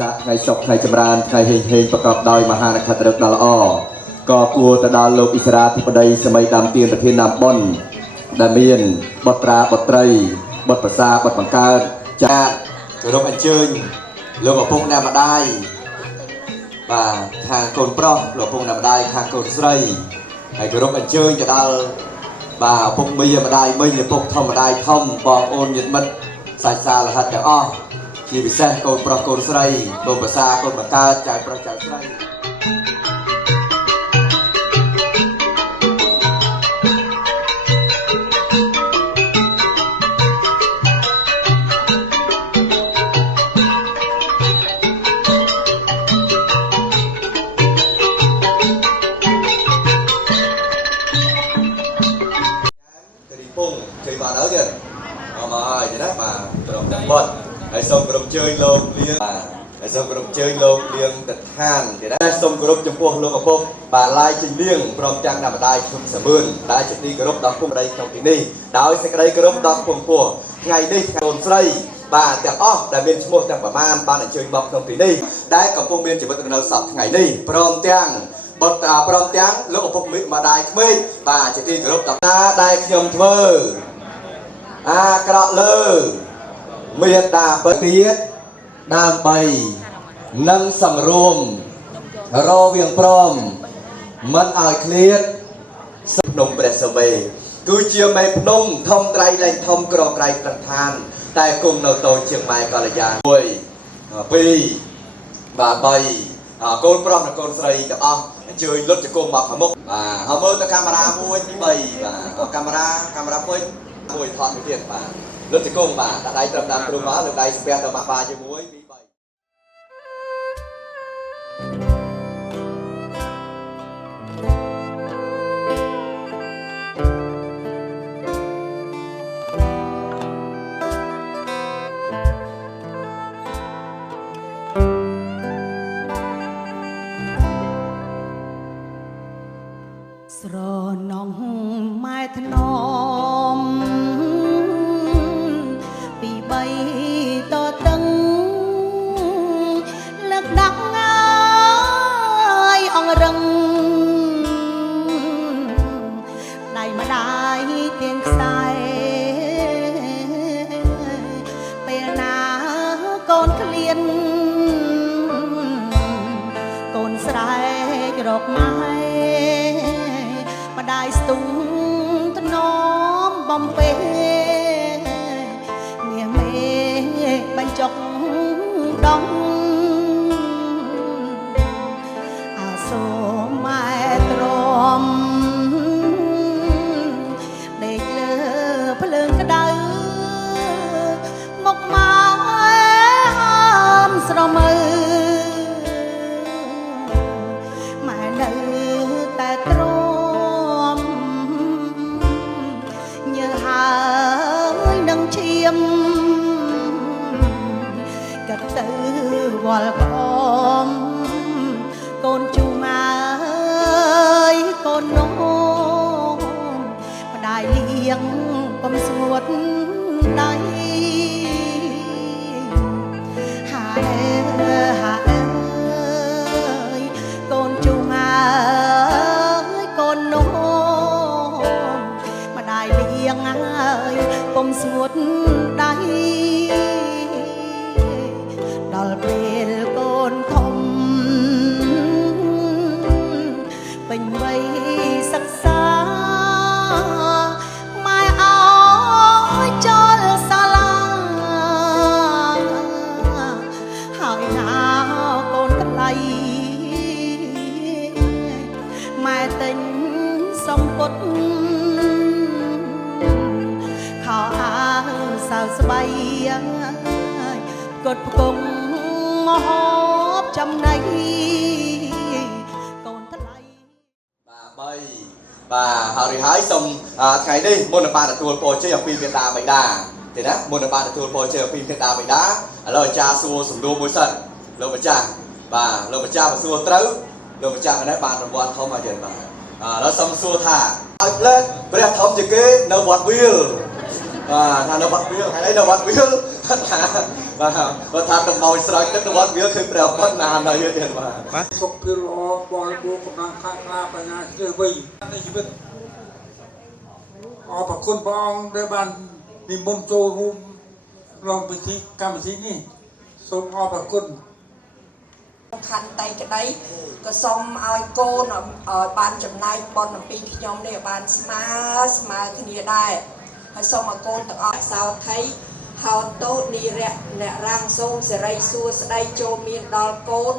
សាថ្ងៃសុខថ្ងៃចម្រើនថ្ងៃហេងប្រកបដោយមហានក្ខត្រឹកដល់ល្អក៏គួរទៅដល់លោកអិសរាធិបតីសម័យដើមទៀនប្រធានណាមបុណ្យដែលមានបុត្រាបុត្រីបុត្រប្រសាបុត្របង្កើតចាគោរពអញ្ជើញលោកឪពុកអ្នកម្ដាយបាទខាងកូនប្រុសលោកឪពុកអ្នកម្ដាយខាងកូនស្រីហើយគោរពអញ្ជើញទៅដល់បាទឪពុកមីម្ដាយមីឪពុកធម្មម្ដាយធំបងប្អូនញាតិមិត្តសាច់សាលហិតទាំងអស់ជាពិសេសកូនប្រុសកូនស្រីកូនប្រសាកូនបង្កើតចៅប្រុសចៅស្រីchơi vào đó kìa mà ơi thế đấy mà trồng đẹp bật hãy xong trồng chơi lông liêng hãy xong trồng chơi lông liêng tật than thế đấy xong trồng trong cuộc luôn ở phố bà lai trình liêng trồng trang nằm ở đây không sợ mưa đã chụp đi trồng đó cùng đây trong tí đi đó sẽ cái đây trồng đó cùng của ngày đi cồn xây bà đẹp đã biên mua trang bà man ba lại chơi bọc trong tí đi đấy còn phong biên chỉ có nào sập ngày đi trồng trang bật prom tiếng lúc ở phong mỹ mà đài khmei bà chỉ đi group tập ta đài nhầm thơ cọ lơ miệt đà bớt biết đàm bày nâng sầm rùm rô viền prom mất ỏi clear sập nông bẹt sờ về cứ chia mây nông thông trai lên thông cọ trai trần than tại cùng đầu tàu chiang mai còn là già tuổi pi bà bày con prom là con sợi tập chơi lót cho con mặc hàm mốc hàm mơ ta camera vui bày camera vui mùi thọn cái tiền lót cho con đã đây trầm đam trùm đó được đây spare tầm ba cho muối bày sờ nòng mai thân nom vì bay to tưng lực đắng ai ông rừng này mà đại tiếng sai bè ná con liên con sai độc mai đại stung thân nóm bom phê miệng mê bánh chọc đông số mai trom để lơ phơi lưng cái đau mộc mai am sờ mơ mai nở ta trom cất từ vòi con chung ơi con nô đại liêng con suốt đây hà ơi con chung ơi con nô mà đại liêng ơi con suốt đây đòi về con không bình vây sắc xa mai áo cho xa la hỏi nào con cất lấy mai tình sông cốt khó sao bay cột cùng hốp trong đây còn thất lại bà bay bà họ đi hái xong ngày đi môn là ba là thua po chơi ở phim Việt Nam mày đà thì đó môn là ba là thua po chơi ở phim Việt Nam mày đá lời cha xua sùng đua mối sân lời cha bà xua trấu lời cha mà nói bà là quan không mà chuyện bà nó xong xua thả lên bây giờ thông chỉ cái nấu bọt bia ថានៅវត្តវាហើយនៅវត្តវាថាបើថាតំបន់ស្រោចទឹកនៅវត្តវាគឺព្រះពុទ្ធណានៅទៀតបាទសុខភាពល្អបងគួរកំណត់ខាងខ្លាបញ្ញាជ្រើសវិញในชีវិតអរគុណព្រះអង្គដែលបាននិមន្តចូលរួមក្នុងពិធីកម្មវិធីនេះសូមអរគុណខណ្ឌតៃក្តីក៏សូមឲ្យកូនឲ្យបានចំណាយបុណ្យអំពីខ្ញុំនេះបានស្មើគ្នាដែរហើយសូមឲ្យកូនទាំងអស់សោថីហោតោនិរៈអ្នករាំងសូមសេរីសួស្តីចូលមានដល់កូន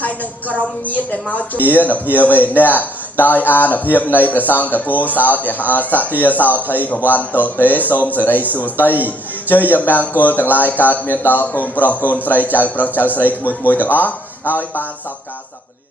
ហើយនឹងក្រុមញាតិដែលមកជួយនភាវេអ្នកដោយអានុភាពនៃព្រះសង្ឃតពូសោទិហាសទាសោថីភវន្តោទេសូមសេរីសួស្តីជ័យយ៉ាងបានគោលទាំងឡាយកើតមានដល់កូនប្រុសកូនស្រីចៅប្រុសចៅស្រីក្មួយទាំងអស់ឲ្យបានសពការសពវេលា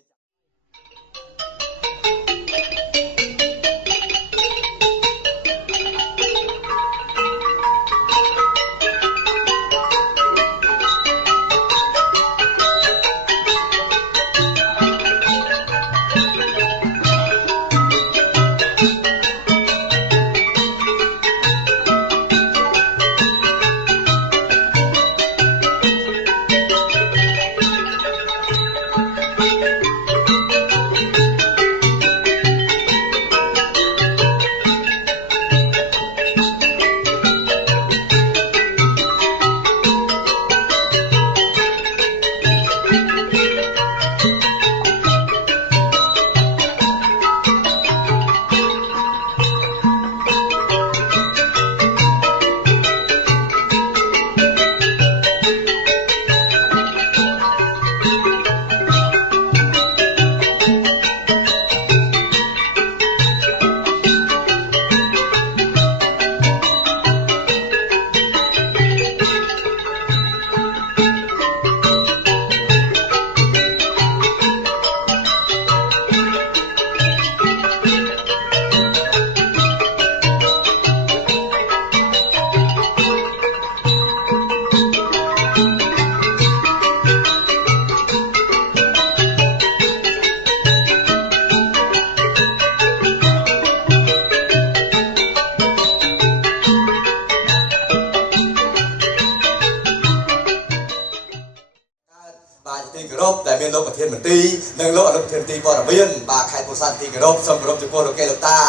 បាទទីគោរពដែលមានលោកប្រធានមន្ត្រីនិងលោកអនុប្រធានទីបរិវេណបាទខេត្តពោធិ៍សាត់ទីគោរពសូមគោរពចំពោះលោកកេលោកតា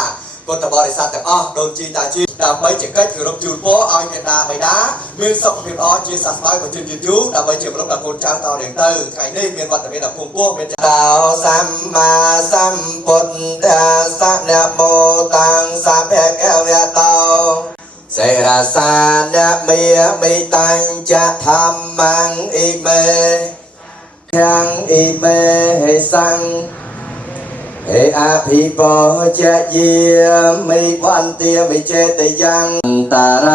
ពុទ្ធបរិស័ទទាំងអស់ដូនជីតាជីដើម្បីជាកិច្ចគោរពជូនពរឲ្យមេដាបៃតាមានសុខភាពល្អជាសះស្បើយបើជឿនយូរដើម្បីជាមរុខដល់កូនចៅតរៀងទៅថ្ងៃនេះមានវត្តមានដល់ភូមិពោះមានចៅសម្មាសម្ពុទ្ធស្សនមោតាំងសភៈកវៈតោសេរាសានមេមិតាំងចធម្មងអ៊ីមេยังอิเมหิสังเออาภิปโจเยมิวันเตียมิเจตยังตาไร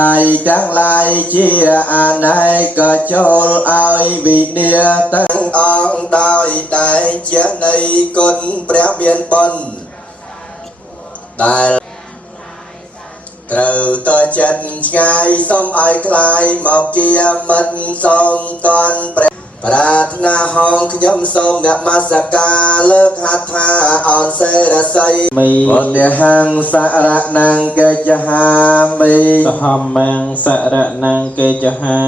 จังไรเชียอานัยก็โจลเอาวิเนียตั้งองดอยแต่เจในกุนเปรียบเบียนปนแต่ត្រូវតចិនឆ្ងាយសូមឲ្យคลายមកជាមិត្តសូមតនព្រះប្រាថ្នាហងខ្ញុំសូមនមស្ការលើកហាត់ថាអនសេរស័យវត្តហੰសរណង្កេចហាមិកហមੰសរណង្កេចហា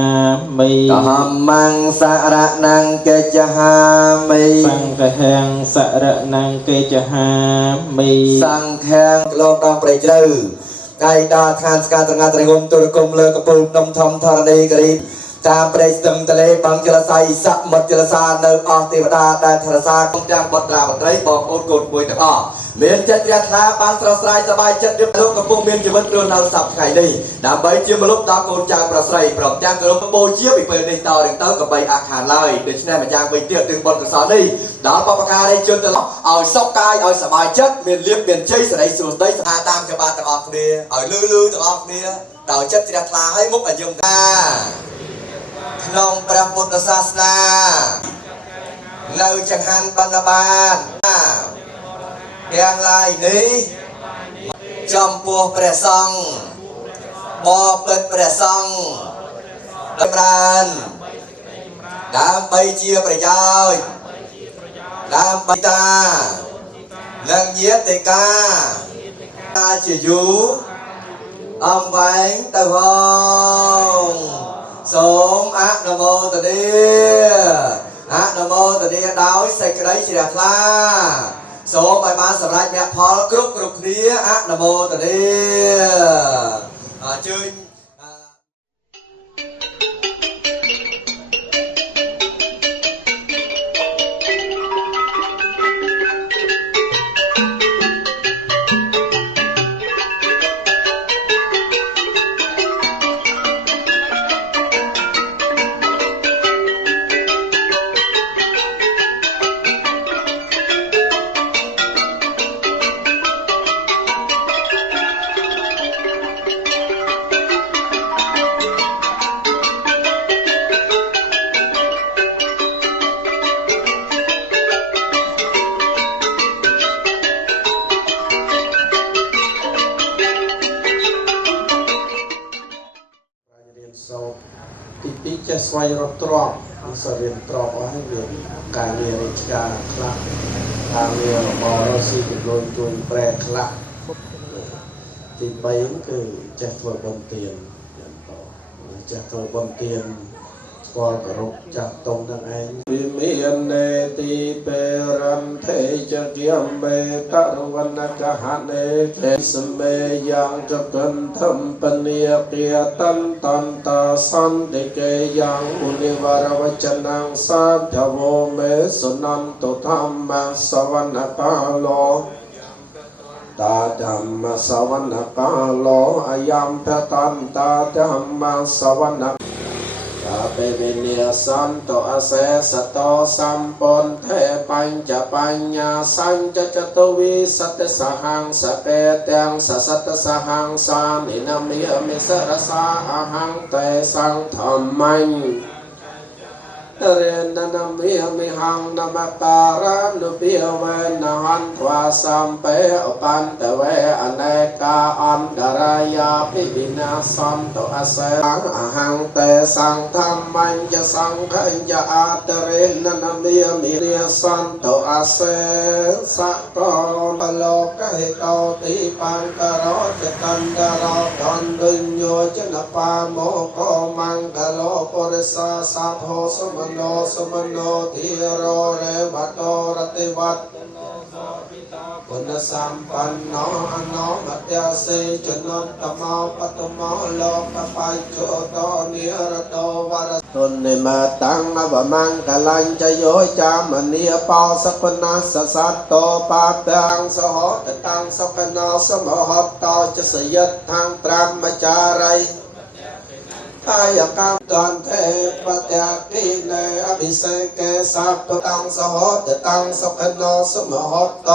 មិកហមੰសរណង្កេចហាមិសង្ឃហੰសរណង្កេចហាមិសង្ឃហੰលោកដល់ព្រៃជ្រៅកាយដល់ឋានស្ការត្រងំទុរគុំលើកពូលភ្នំធំធរណីគិរីតាមព្រៃស្ទឹងទលេបឹងចលស័យសមុទ្រចលសានៅអស់ទេវតាដែលថរសាគុំទាំងបុត្រាបុត្រីបងប្អូនកូនមួយទាំងអស់មានចិត្តជ្រះថ្លាបានស្រស់ស្រាយសប្បាយចិត្តរៀបលោកកំពុងមានជីវិតរស់នៅសប្តាហ៍នេះដើម្បីជាមនុស្សដល់កូនចៅប្រុសស្រីព្រមទាំងគោរពបូជាពីពេលនេះតរៀងទៅក៏បីអាខានឡើយដូច្នេះម្យ៉ាងវិញទៀតទិសបុណ្យកុសលនេះដល់បព្វការីជនទាំងអស់ឲ្យសុខកាយឲ្យសប្បាយចិត្តមានលៀបមានជ័យសេរីសួស្តីស្ថាតាមច្បាប់ទាំងអស់គ្នាឲ្យលឺទាំងអស់គ្នាដោយចិត្តជ្រះថ្លាឲ្យមុខឲ្យយំថាក្នុងព្រះពុទ្ធសាសនានៅចង្ហាន់បណ្ឌបាតទាំងឡាយនេះចំពោះព្រះសង្ឃបបិទ្ធព្រះសង្ឃតម្រើន ដើម្បីជាប្រយោជន៍ដើម្បីតានិងញាតិកាជាយូរ ông vánh tàu hồng sống ác nô mô tờ đia ác nô mô tờ đia đói sạch cái đấy chỉ đẹp la số bài ba sập lại mẹ phó cướp cướp đĩa ác nô mô tờ đia chơiទីចេះស្វែងរកទ្រព្យសរៀនទ្រព្យឲ្យវាការងាររាជការខ្លះការងាររបស់រស់ស៊ីជំនួយជួយប្រែខ្លះទី3គឺចេះធ្វើបុណ្យទានចេះធ្វើបុណ្យទានស្គាល់គោរពចាស់ទុំទាំងឯងវិមាននេទីពេរន្តេចកិយមេតរវណ្ណកហនេទេសមេយ៉ាងកកន្ធំបនិយគាតន្តន្តសន្តិកេយ៉ាងមុនិវរវចនងសាធវោមេសុនន្តធម្មសវណ្ណកាលោតាធម្មសវណ្ណកាលោអយំភតន្តធម្មសវណ្ណពេវិនិយសន្តោអសេសតោសម្ពនថេបញ្ចបញ្ញាសញ្ចចតុវិសតសហង្សកេទាំងសសតសហង្សានិនមិមិសរសាអហង្តេសង្ធម្មញ្ញរៀននមិមិហង្នមការនុពិវេនហន្ទ្វាសំពេអបន្តវេអនេកាអន្តរាយាភិវិនាសន្តោអសេអហង្តេសង្ធម្មញ្ញសង្ឃញ្ញអតរិននមិមិរិយសន្តោអសេសកលលោកហេតោទីបង្ករោចតន្តរោតន្តញ្ញោចនបាមោកោមង្គលោពុរិសាសាធោសមសមโนทิโรเรวะโตรติวัตปุณสัมปันโนอโนมัตยาสีจนนตมะปัตมะโลกปัจจุโตนิรโตวรตุนิมาตังอวมังกลัญจโยจามณีปอสปนัสสัตโตปาตังสหตตังสปนาสมหตโตจะสยทางปรามจารัยอายกรรมตอนเทปเตกิเลอภิเษกสัพตังสหตตังสปนาสมหตโต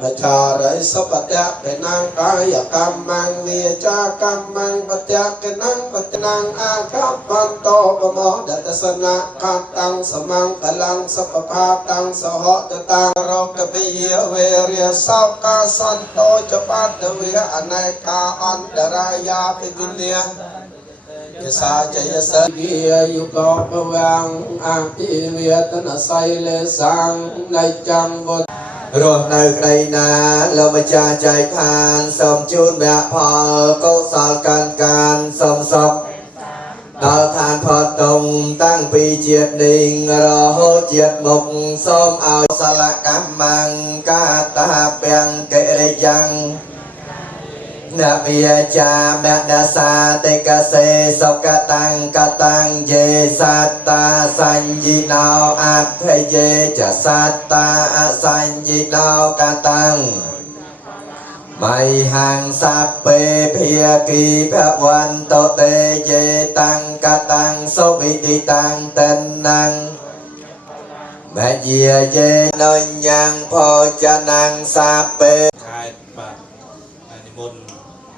ประชาไรสัพเตเป็นนางกายกรรมังวิจากรรมังปเตกินังปเตนังอาคัปปันโตปโมดัตสนะขัตตังสมังกลังสัพพาตังสหตตังโรกปิเยเวริยสัพกาสันโตจปัตเวอเนกาอันตรายาภิวิเนียยสาจยสกิยุกปวังอาภิเวตนะไสเลสังในจังวรถในใครนาเรามาจ่าใจทานสมจูนแบบพอก็สอนการสมศพดาวทานพอตรงตั้งปีเจียดดิ่งรอโหเจียดหมกส้มเอาสละกัมมังกาตาเปียงเกเรยังนาเบียจาแมดาสาเตกเสสกตังเยสัตตาสัญญินาวอัตเทเยจะสัตตาสัญญินาวกตังไมหังสัพเพเพียกีพระวันโตเตเยตังกตังโสวิติตังเตนังแม่เยียเยนนยังพอจะนังสัพเพ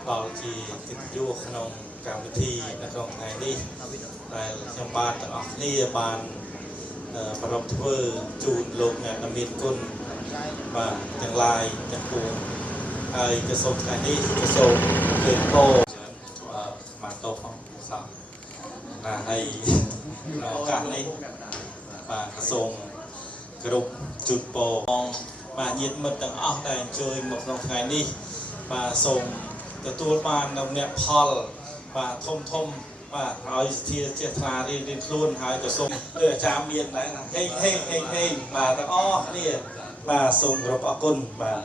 ដល់ជាកិត្តិយសក្នុងកម្មវិធីនៅក្នុងថ្ងៃនេះដែលខ្ញុំបានទាំងអស់គ្នាបានប្រពធ្វើជូនលោកអ្នកមានគុណបាទទាំងឡាយទាំងពួងហើយក៏សូមថ្ងៃនេះក៏សូមគឺពរបានតបផងសោះណាហើយនៅឱកាសនេះបាទក៏សូមគោរពជូនពរបាទញាតិមិត្តទាំងអស់ដែលអញ្ជើញមកក្នុងថ្ងៃនេះបាទសូម ទទួលបាននៅអ្នកផលបាទធំបាទឲ្យជាថ្នារៀនខ្លួនហើយក៏សូមដោយអាចារ្យមានដែរណាហេងបាទទាំងអស់គ្នាបាទសូមគោរពអរគុណបាទ